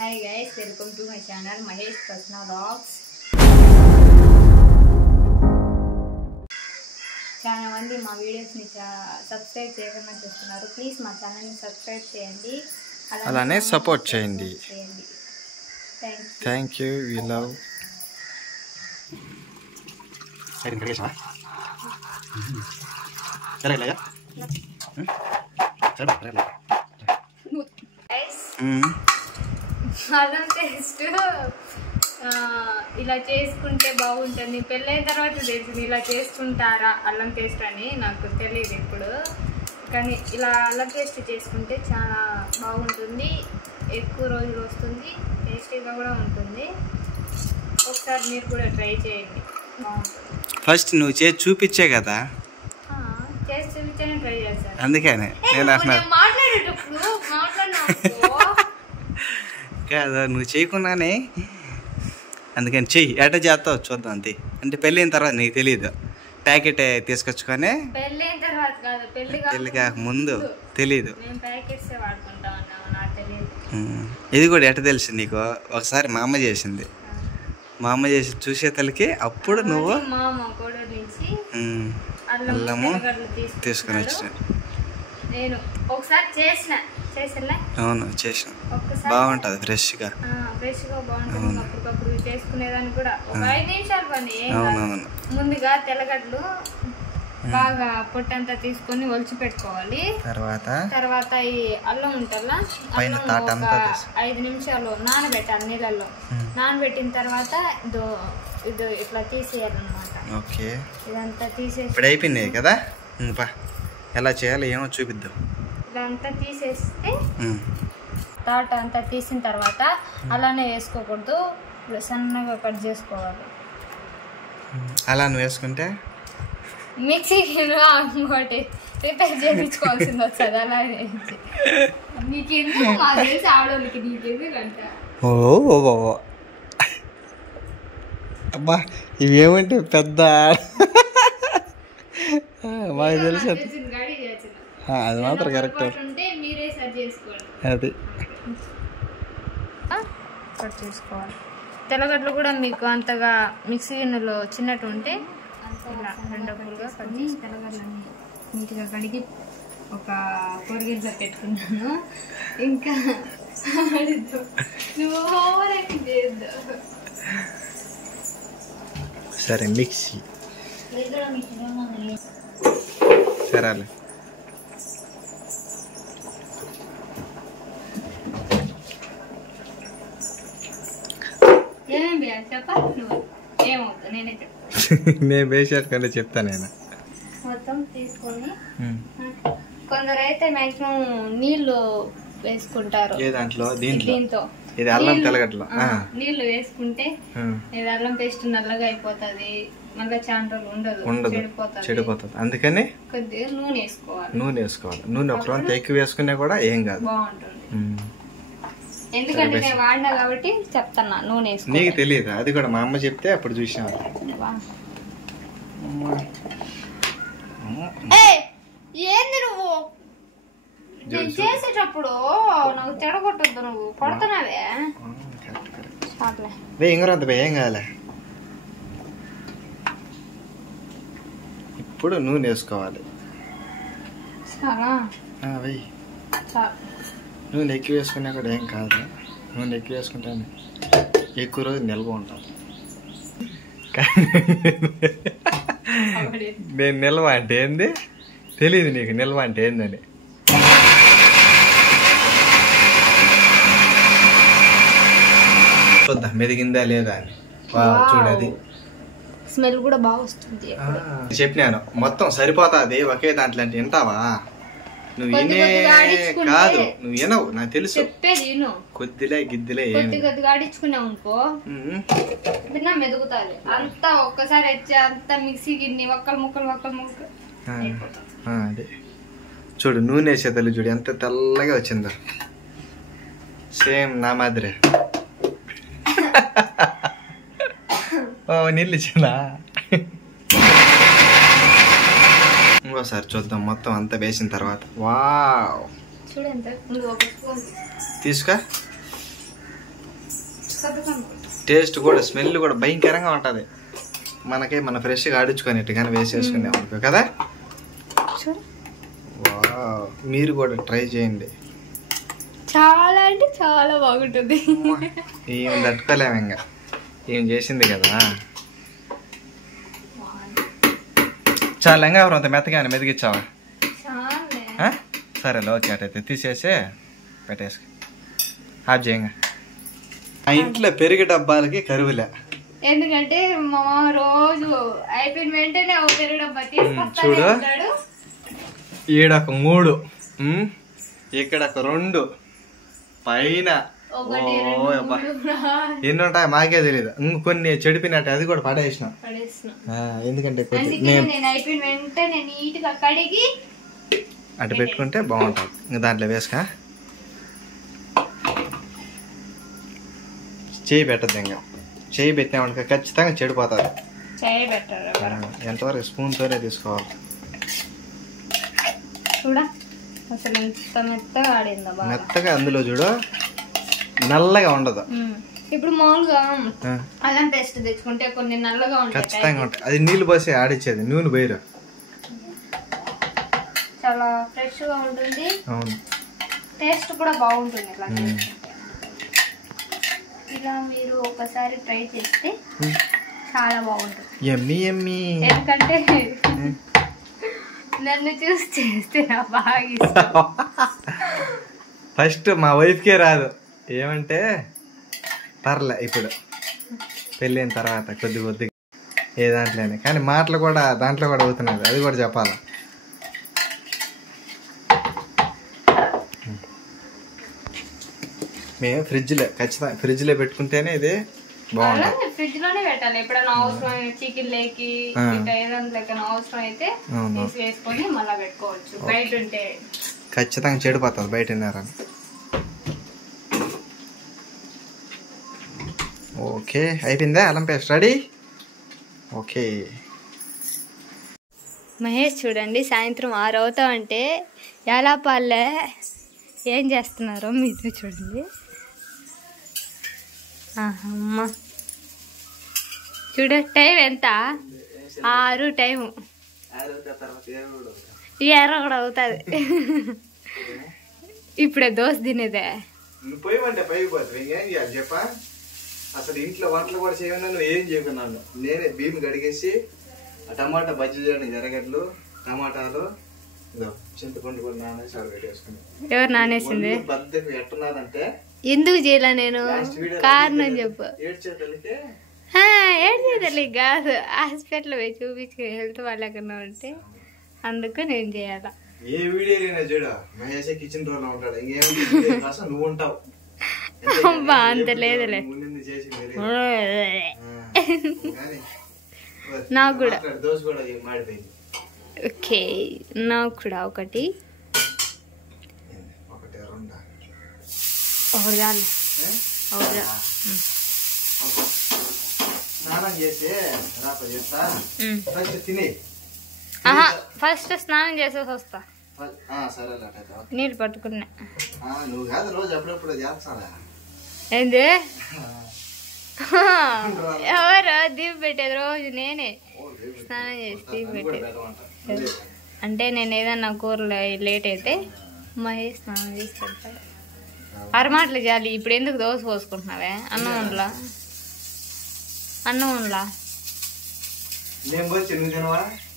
Hi guys, welcome to my channel Mahesh Krishna Vlogs. చాలా మంది మా వీడియోస్ ని సబ్స్క్రైబ్ చేయకుండా చూస్తున్నారు. ప్లీజ్ మా ఛానల్ ని సబ్స్క్రైబ్ చేయండి. అలానే సపోర్ట్ చేయండి. Thank you. We love. అల్లం టేస్ట్ ఇలా చేసుకుంటే బాగుంటుంది. పెళ్ళైన తర్వాత తెలిసింది ఇలా చేసుకుంటారా అల్లం టేస్ట్ అని. నాకు తెలియదు ఇప్పుడు, కానీ ఇలా అల్లం టేస్ట్ చేసుకుంటే చాలా బాగుంటుంది. ఎక్కువ రోజులు వస్తుంది, టేస్టీగా కూడా ఉంటుంది. ఒకసారి మీరు కూడా ట్రై చేయండి, బాగుంటుంది. ఫస్ట్ నువ్వు చేసి చూపించే కదా, చేసి చూపించానే ట్రై చేస్తాను. అందుకనే నేను మాట్లాడేటప్పుడు కాదా నువ్వు చేయకుండానే, అందుకని చెయ్యి. ఎట చేస్తావు చూద్దాం అంతే. అంటే పెళ్ళైన తర్వాత నీకు తెలియదు, ప్యాకెట్ తీసుకొచ్చుకొని. పెళ్ళైన తర్వాత కాదు, పెళ్లి కాక ముందు తెలీదు. ఇది కూడా ఎట తెలుసు నీకు? ఒకసారి మా అమ్మ చేసింది, మా అమ్మ చేసి చూసే తలకి అప్పుడు నువ్వు అల్లము తీసుకొని వచ్చిన. నేను ఒకసారి చేసిన. అవును, చేసాం. బాగుంటుంది ఫ్రెష్గా బాగుంటుంది. అప్పటికప్పుడు చేసుకునేదాన్ని కూడా ఒక 5 నిమిషాలు పని. అవునవును. ముందుగా తెల్లగడ్డలు బాగా పొట్టంతా తీసుకొని ఒలిచి పెట్టుకోవాలి. తర్వాత ఈ అల్లం ఉంటుందా, 5 నిమిషాలు నానబెట్టాలి నీళ్ళల్లో. నానబెట్టిన తర్వాత ఇది ఇట్లా తీసేయాలన్నమాట. ఓకే, ఇదంతా తీసేసి ఇప్పుడు అయిపోయింది కదా. ఎలా చేయాలో ఏమో చూపిద్దాం. ఇదంతా తీసేస్తే తాట అంతా తీసిన తర్వాత అలానే వేసుకోకూడదు, సన్నగా కట్ చేసుకోవాలి. అలా నువ్వు వేసుకుంటే మిక్సీకి ఇంకోటి ప్రిపేర్ చేయించుకోవాల్సింది వస్తుంది. అలా నీకెందుకు మా తెలిసి ఆడవాళ్ళకి, నీకెందుకంట. ఓ అబ్బా, ఇవేమంటే పెద్ద మాకు తెలుసు. అది మాత్రం కరెక్ట్. మీరే సర్చ్ చేసుకోండి. అది కట్ చేసుకోవాలి. తెల్లగడ్డలు కూడా మీకు అంతగా మిక్సీ గిన్నెలో చిన్నట్టు ఉంటే ఇలా రెండప్పులుగా కట్ చేసి తెల్లగడ్డలని నీట్గా కడిగి ఒక పొరిగిట్లో పెట్టుకున్నాను. ఇంకా సరే మిక్సీ సరే. నేను వేసేటకంటే చెప్తాను. నేను మొత్తం తీసుకొని కొందరు అయితే మాక్సిమం నీళ్లు వేసుకుంటారు. దాంట్లో దీంతో ఇది అల్లం తెల్లగడ్డలో నీళ్లు వేసుకుంటే ఇది అల్లం పేస్ట్ నల్లగా అయిపోతుంది, మళ్ళీ చాలా రోజులు ఉండదు, చెడిపోతుంది. అందుకని కొద్దిగా నూనె వేసుకోవాలి. నూనె ఒక రోజు ఎక్కువ వేసుకున్నా కూడా ఏం కాదు, బాగుంటుంది. ఎందుకంటే నేను వాడినా కాబట్టి చెప్తాను, నూనె వేసుకో. నీకు తెలియదు, అది కూడా మా అమ్మ చెప్తే అప్పుడు చూసాను. ఏంది నువ్వు చేసేటప్పుడు నాకు చెడగొట్టద్దు, నువ్వు కొడుతున్నావే. ఇంకరంత ఏం కాలే. ఇప్పుడు నూనె వేసుకోవాలి. నూనె ఎక్కువ వేసుకున్నా కూడా ఏం కాదు. నూనె ఎక్కువ వేసుకుంటాను ఎక్కువ రోజు నిల్వ ఉంటాను. నేను నిల్వ అంటే ఏంది తెలీదు నీకు, నిల్వ అంటే ఏందని. చూద్దా మెదిగిందా లేదా అని. చూడది స్మెల్ కూడా బాగా వస్తుంది. చెప్పినాను మొత్తం సరిపోతాది ఒకే దాంట్లో అంటే వింటావా? నువ్వు కాదు, నువ్వు వినవు, నాకు తెలుసు. చెప్పేది కొద్దిలే గిద్దిలే కొద్దిగా ఆడించుకున్నావు అనుకో, విన్నా మెదుగుతాది. అంతా ఒక్కసారి వచ్చి అంతా మిక్సీ గిన్నె ఒక్కలు ముక్కలు అదే చూడు. నూనె వేసేదలు చూడు ఎంత తెల్లగా వచ్చిందో, సేమ్ నా మాదిరే. నీళ్ళు ఇచ్చిందా? ఇంకోసారి చూద్దాం మొత్తం అంతా వేసిన తర్వాత. వావ్, చూడండి తీసుకా టేస్ట్ కూడా స్మెల్ కూడా భయంకరంగా ఉంటుంది. మన ఫ్రెష్గా ఆడించుకునేట్టు కానీ వేసేసుకునే అనుకో కదా. మీరు కూడా ట్రై చేయండి. చాలా అంటే చాలా బాగుంటుంది. ఏం తట్టుకోలేము ఇంకా, ఏం చేసింది కదా. చాలా ఇంకా అంత మెత్తగా మెదిగిచ్చావా? సరేలే ఓకే, అటైతే తీసేసి పెట్టేసి ఆఫ్ చేయంగా. ఆ ఇంట్లో పెరుగు డబ్బాలకి కరువులే. ఎందుకంటే మా మామ రోజు అయిపోయిన వెంటనే ఒక పెరుగు డబ్బా చూడు, ఈడొక 3, ఇక్కడ ఒక 2, పైన ఎన్ని ఉంటాయి మాకే తెలియదు. ఇంకొన్ని చెడిపినట్టు అది కూడా పడేసినాం. ఎందుకంటే అటు పెట్టుకుంటే బాగుంటుంది. ఇంకా దాంట్లో వేసుక చేయి పెట్టద్దు. ఇంకా చేయి పెట్టినామనుకో ఖచ్చితంగా చెడిపోతుంది. ఎంతవరకు స్పూన్తోనే తీసుకోవాలి. మెత్తగా అందులో చూడు, నల్లగా ఉండదు. ఇప్పుడు మామూలుగా అల్లం పేస్ట్ తెచ్చుకుంటే కొన్ని నల్లగా ఉంటాయి, ఖచ్చితంగా ఉంటాయి. అది నీళ్లు పోసి ఆడిచ్చేది, నూనె పోయిరు. చాలా ఫ్రెష్ గా ఉంటుంది. అవును, టేస్ట్ కూడా బాగుంటుంది. ఇలా మీరు ఒకసారి ట్రై చేస్తే చాలా బాగుంటుంది. యమ్మీ యమ్మీ. ఎందుకంటే నన్ను చూసి చేస్తే బాగా ఇష్టం. ఫస్ట్ మా వైఫ్కే రాదు. ఏమంటే పర్లే, ఇప్పుడు పెళ్ళైన తర్వాత కొద్దిగా ఏ దాంట్లోనే, కానీ మాటలు కూడా దాంట్లో కూడా అవుతున్నది. అది కూడా చెప్పాలి. మేము ఖచ్చితంగా ఫ్రిడ్జ్లో పెట్టుకుంటేనే ఇది బాగుంటుంది. ఫ్రిడ్జ్ లోనే పెట్టాలి. ఎప్పుడైనా అవసరం చికెన్ లేకి ఏదైనా అవసరం అయితే వేసుకొని మళ్ళీ పెట్టుకోవచ్చు. బయట ఉంటే ఖచ్చితంగా చెడిపోతుంది బయట తిన్నారని. ఓకే, అయిపోయిందా అల్లం పేస్ట్ రెడీ? ఓకే. మహేష్ చూడండి, సాయంత్రం 6 అవుతా అంటే ఎలా పాలే ఏం చేస్తున్నారో మీరు చూడండి. అమ్మ చూడ, టైం ఎంత? 6 టైము. ఎర్ర కూడా అవుతుంది. ఇప్పుడే దోశ తినేదే. అసలు ఇంట్లో వంటలు కూడా చేయమన్నా నువ్వు ఏం చేయకున్నాను. నేనే బియ్యం కడిగేసి టమాటా బజ్జీ చేయడానికి ఎర్రగడ్డలు, టమాటాలు, చింతపండు కూడా నానేసి పెట్టేసుకుని. ఎవరు నానేసింది? బద్దకు ఎట్టున్నారంటే ఎందుకు చేయలే నేను? కారణం చెప్పు. ఏడ్చేతలకి కాదు, హాస్పిటల్ పోయి చూపించి హెల్త్ వాళ్ళకన్నా ఉంటే అందుకు నేను చేయాల. ఏ వీడియో చూడ మహేష్ కిచెన్ రోల్ ఉంటాడు, ఇంకేమో నువ్వు ఉంటావు. అంత లేదులే. నాకు కూడా ఓకే, నాకు కూడా ఒకటి చాలు. ఫస్ట్ స్నానం చేసేసి వస్తా. నీళ్ళు పట్టుకున్నా. ఏంది ఎవరు దీపం పెట్టేది? రోజు నేనే స్నానం చేసి దీపం పెట్టేది. అంటే నేను ఏదన్నా కూరలు లేట్ అయితే మహేష్ స్నానం చేసి పెడతాడు. అరమాటలు జాలి. ఇప్పుడు ఎందుకు దోశ పోసుకుంటున్నావే? అన్నం ఉండలా?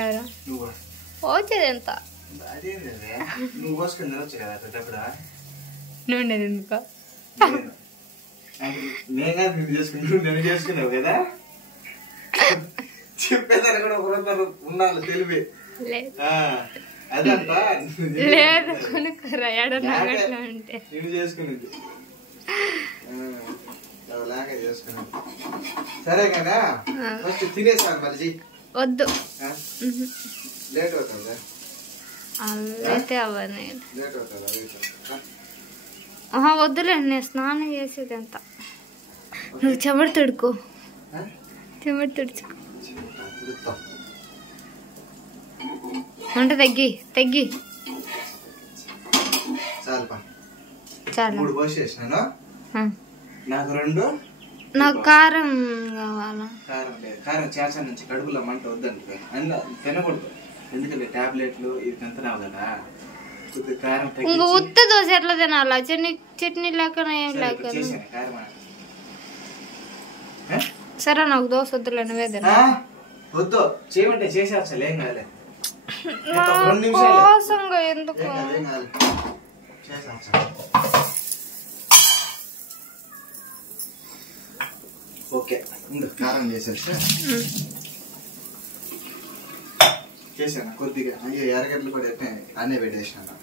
ఎవరు వచ్చేది? ఎంత నూనె ఎందుకో చేసుకున్నావు కదా. చెప్పేదాన్ని కూడా ఉండాలి తెలివి. లేదు కొనుక్కరా ఏడన్నా ఉంటే నువ్వు చేసుకునేది లేక చేసుకునేది. సరే కదా, ఫస్ట్ తినేసాను మరి. వద్దు, లేట్ అవుతుందా? అయితే అవ్వదు. వద్దులే, నేను స్నానం చేసేది ఎంత. నువ్వు చెమట తుడుకో, చెమట తుడుచుకో. వంట తగ్గి చాలు. 3 పోసేసినాను. నాకు 2 నాకు కారం కావాలా? కారం లేదు, కారం చేసా నుంచి కడుపులో మంట వద్దండి అన్న తినకూడదు, ఎందుకంటే టాబ్లెట్లు ఇవి తింటున్నావు కదా, కొద్దిగా కారం ఇంకా ఉత్త దోశ ఎట్లా తినాలా? చట్నీ లేకనా ఏం లేక? సరే నాకు దోశ వద్దులే, నువ్వే తిన్నా. వద్దు చేయమంటే చేసేస్తా, ఏం కాలే. ఎందుకు ఓకే కారం చేసేసి చేసాను కొద్దిగా. అయ్యో ఎర్రగడ్డలు కూడా అన్నీ పెట్టేసాను,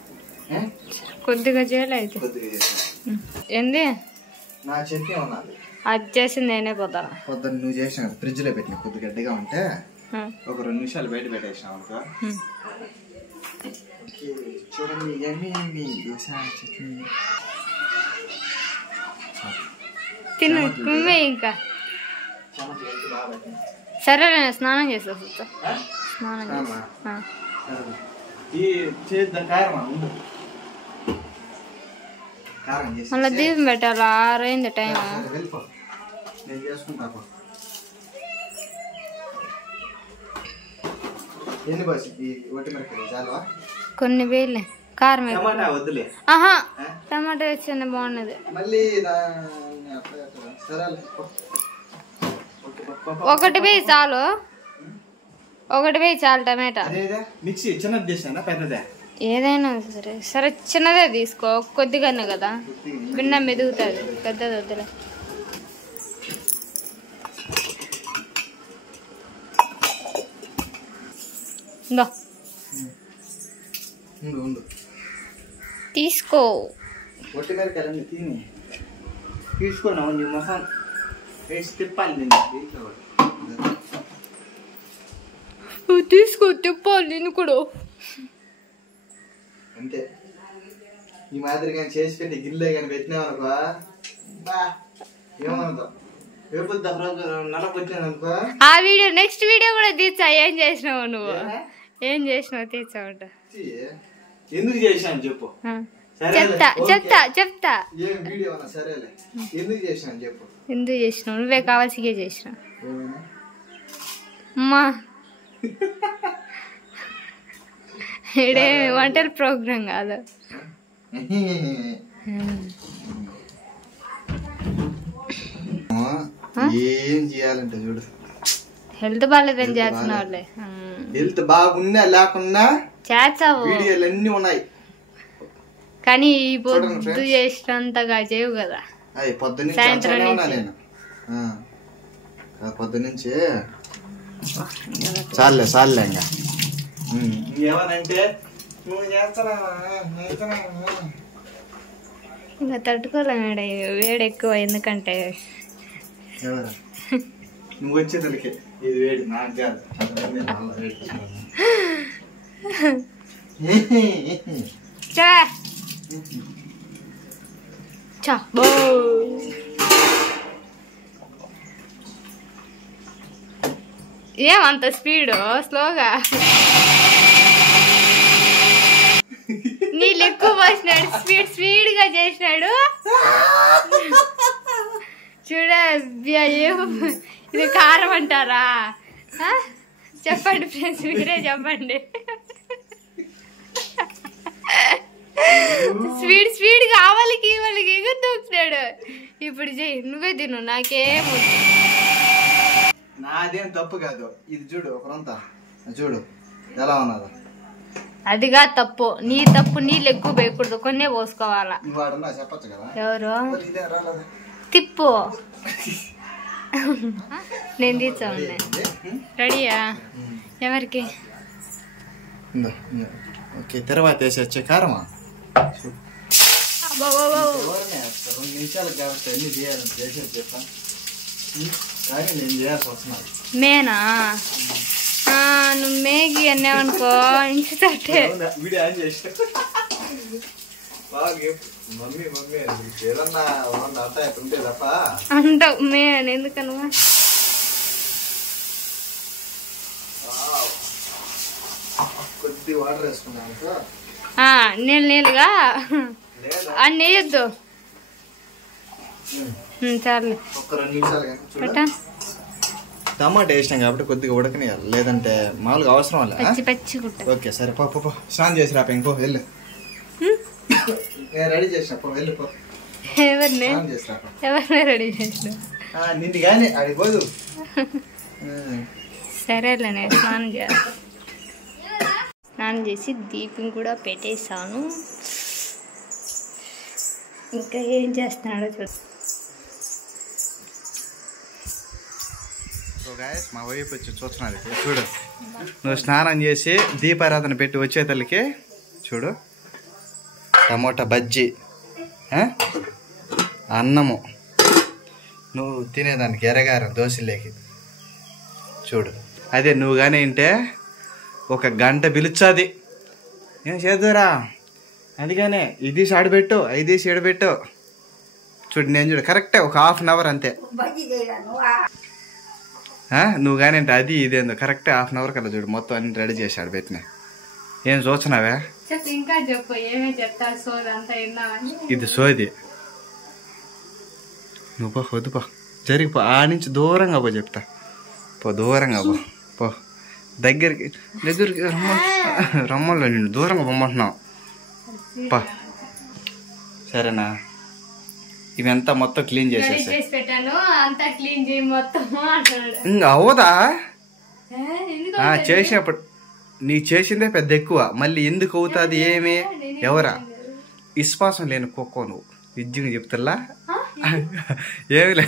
కొద్దిగా చేయలే అయితే. కొద్దిగా చేసాను. ఏంది నా చట్నీ ఉన్నది, అది చేసింది నేనే పోతాను. పొద్దున్న నువ్వు చేసిన ఫ్రిడ్జ్ లో పెట్టిన కొద్ది గడ్డగా ఉంటే ఒక 2 నిమిషాలు బయట పెట్టేసాం అనుకో. చూడండి తిను ఇంకా. సరే నేను స్నానం చేస్తా. స్నానం మళ్ళీ దీపం పెట్టాలా? 6 అయింది టైం. నేను చేసుకుంటా. ఎన్ని బస్ ఒట్టి మిరపకాయలు చాలవా? కొన్ని వేలే కారం. టమాటా వద్దులే. ఆహా టమాటా వేస్తేనే బాగున్నది. మళ్ళీ ఒకటి వేయి చాలు, ఒకటి వేయి చాలు టమాటా. మిక్సీ చిన్నది తీసానా పెద్దదే? ఏదైనా సరే. సరే చిన్నదే తీసుకో, కొద్దిగానే కదా, బిన్న మెదుగుతుంది, పెద్దది వద్దులే. తీసుకో. ఒట్టి మిరపకాయలన్నీ తిని తీసుకున్నావు నీ మొహం వేసి తిప్పాలి. తీసుకో తిప్పాలి నేను కూడా. అంతే, ఈ మాదిరి కానీ చేసి పెట్టి గిల్లే కానీ పెట్టినావనుకో ఏమనుకో నలకొచ్చాననుకో. ఆ వీడియో నెక్స్ట్ వీడియో కూడా తీసా. ఏం చేసినావు నువ్వు? ఏం చేసినావు తీసావుంట. ఎందుకు చేశాను చెప్పు. చెప్తా. ఏం వీడియో సరేలే, ఎందుకు చేశాను చెప్పు. ఎందుకు చేసినావు? నువ్వే కావాల్సిగే చేసినావు. అమ్మా ఇడే వంటల ప్రోగ్రాం కాదు. ఏం చేయాలంటే చూడు, హెల్త్ బాగాలేదని చేస్తున్న వాళ్ళే. హెల్త్ బాగున్నా లేకున్నా చేస్తావు, వీడియోలు అన్ని ఉన్నాయి. కానీ ఈ పొద్దు చేసినంతగా చేయవు కదా. పొద్దున్నే నేను పొద్దునుంచి చాలే ఇంకా ఏమనంటే నువ్వు చేస్తావా ఇంకా తట్టుకోలేం. వేడి ఎక్కువ, ఎందుకంటే నువ్వు వచ్చేసరికి ఇది వేడి నాకు కాదు. ఏమంత స్పీడ్? స్లోగా. నీళ్ళు ఎక్కువ పోసినాడు, స్పీడ్ గా చేసినాడు. చూడ ఇది కారం అంటారా? చెప్పండి ఫ్రెండ్స్, మీరే చెప్పండి. స్పీడ్ కావాలికి వాళ్ళకి ఎగురు దూకుతాడు. ఇప్పుడు చెయ్యి, నువ్వే తిను, నాకేం నాదేం తప్పు కాదు. ఇది చూడు ఒకరంతా చూడు ఎలా ఉన్నదా. అదిగా తప్పు, నీ తప్పు. నీళ్ళు ఎక్కువ పోయకూడదు, కొన్నే పోసుకోవాలా. చెప్పచ్చు కదా. ఎవరు తిప్పు? నేను తీసా ఉన్నాయి. రెడీయా? ఎవరికి? ఓకే, తర్వాత వేసొచ్చే కారమా 2 నిమిషాలకు కాబట్టి అన్ని చేయాలని చేసేది చెప్పాను, కానీ నేను చేయాల్సి వస్తున్నాను. మేనా? నువ్వు మేగి అన్నావనుకో ఇంటి తట్టే వీడియో ఆన్ చేసి మమ్మీ ఏదన్నా అట్ట ఉంటే తప్ప అంటావు. మేన్ ఎందుకన్నా కొద్ది వాటర్ వేసుకున్నాను. నీళ్ళుగా అన్ని వేయద్దు. చాలు ఒక్క 2 నిమిషాలు కానీ చూడు. పెట్టా టమాటా వేసినాం కాబట్టి కొద్దిగా ఉడకనియాలి, లేదంటే మామూలుగా అవసరం వల్ల. పచ్చి పచ్చి కుట్ట. ఓకే సరే పో పో పో. స్నానం చేసి రాప ఇంకో వెళ్ళు. నేను రెడీ చేసిన పో వెళ్ళు పో. ఎవరిని స్నానం చేసి రాప. ఎవరిని రెడీ చేసిన నిండి కానీ అడిగిపోదు. సరేలే స్నానం చేయాలి. స్నానం చేసి దీపం కూడా పెట్టేసాను. ఇంకా ఏం చేస్తున్నాడో చూడు. సో గాయస్ మా వైపు వచ్చి చూస్తున్నారు చూడు. నువ్వు స్నానం చేసి దీపారాధన పెట్టి వచ్చే తల్లికి చూడు టమోటా బజ్జీ, అన్నము, నువ్వు తినేదానికి ఎర్రగారం దోశలేకి చూడు. అదే నువ్వు కానీ ఏంటే 1 గంట పిలుచాది ఏం చేద్దురా, అందుకనే ఇది సాడిపెట్టు ఇది సీడబెట్టు చూడు. నేను చూడు కరెక్టే 1 హాఫ్ అన్ అవర్ అంతే. నువ్వు కానీ అంటే అది ఇదేందో కరెక్టే 1/2 అన్ అవర్ కల్లా చూడు మొత్తం అన్ని రెడీ చేశాడు పెట్టిన. ఏం చూస్తున్నావే? ఇంకా చెప్పు ఏమే చెప్తాడు సోది అంతా విన్నావని. ఇది సోది. నువ్వు పో వద్దు పో జరిగిపో, ఆ నుంచి దూరంగా పో చెప్తా. పో దూరంగా పో పో. దగ్గరికి రమ్మల్లో నిన్ను దూరంగా పొమ్మంటున్నావు. పా సరేనా? ఇవంతా మొత్తం క్లీన్ చేసేసా. పెట్టాను అంతా క్లీన్ చేయి మొత్తం. అవుదా? చేసినప్పుడు నీ చేసిందే పెద్ద ఎక్కువ, మళ్ళీ ఎందుకు అవుతుంది ఏమి? ఎవరా విశ్వాసం లేని కుక్క నువ్వు. విద్యను చెప్తున్నా ఏమి లే.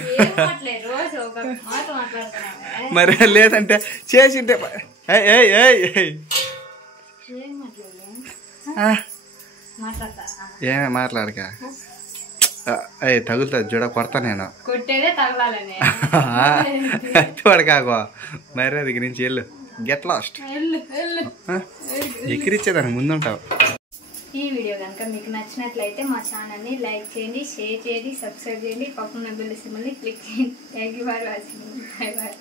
మరి లేదంటే చేసింటే ఏమే మాట్లాడక తగులుతుంది చూడ కొడతా నేను. అతివాడు కాకో మరి అది నుంచి వెళ్ళు. Get lost. ఎక్కిరిచ్చేదానికి ముందుంటావు. ఈ వీడియో కనుక మీకు నచ్చినట్లయితే మా ఛానల్ని లైక్ చేయండి, షేర్ చేయండి, సబ్స్క్రైబ్ చేయండి, పక్కన బెల్ సింబల్ని క్లిక్ చేయండి. Thank you for watching. Bye bye.